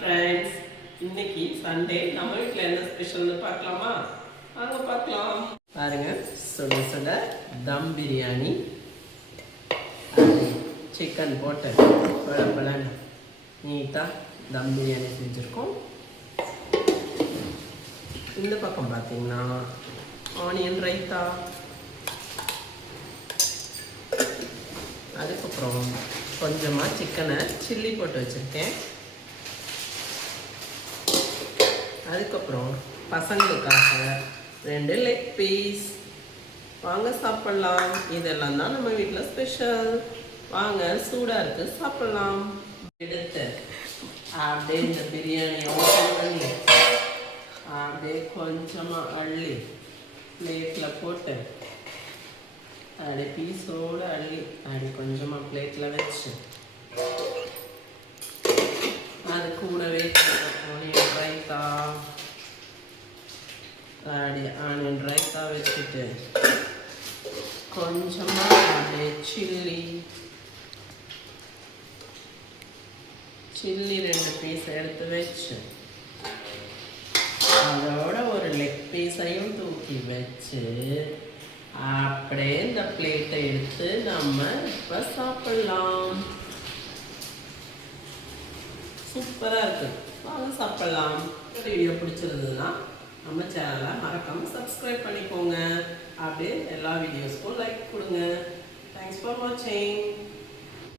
Friends, இன்னைக்கு Sunday நம்ம வீட்டில் என்ன ஸ்பெஷல்னு பார்க்கலாமா? வாங்க பார்க்கலாம். பாருங்க, சுட சுட தம் பிரியாணி, சிக்கன் போட்டு பழப்பழன்னு நீட்டாக தம் பிரியாணி செஞ்சுருக்கோம். இந்த பக்கம் பார்த்தீங்கன்னா ஆனியன் ரைத்தா, அதுக்கப்புறம் கொஞ்சமாக சிக்கனை சில்லி போட்டு வச்சுருக்கேன். அதுக்கப்புறம் பசங்களுக்காக 2 லெக் பீஸ். வாங்க சாப்பிட்லாம். இதெல்லாம் தான் நம்ம வீட்டில் ஸ்பெஷல். வாங்க, சூடாக இருக்குது, சாப்பிட்லாம். எடுத்து அப்படியே இந்த பிரியாணியை ஓப்பன் பண்ணி அப்படியே கொஞ்சமாக அள்ளி பிளேட்டில் போட்டு அப்படியே பீஸோடு அள்ளி அப்படி கொஞ்சமாக பிளேட்டில் வச்சு அது கூடவே ஆனியன் ரைத்தா ஆனியன் ரைத்தா வச்சுட்டு கொஞ்சமாக அப்படியே சில்லி 2 பீஸ் எடுத்து வச்சு அதோட ஒரு லெக் பீஸையும் தூக்கி வச்சு அப்படியே இந்த பிளேட்டை எடுத்து நம்ம இப்போ சாப்பிடலாம். சூப்பராக இருக்குது. வாங்க சாப்பிடலாம். வீடியோ பிடிச்சிருந்ததுன்னா நம்ம சேனலை மறக்காமல் சப்ஸ்கிரைப் பண்ணிக்கோங்க. அப்படியே எல்லா வீடியோஸ்க்கும் லைக் கொடுங்க. தேங்க்ஸ் ஃபார் வாட்சிங்.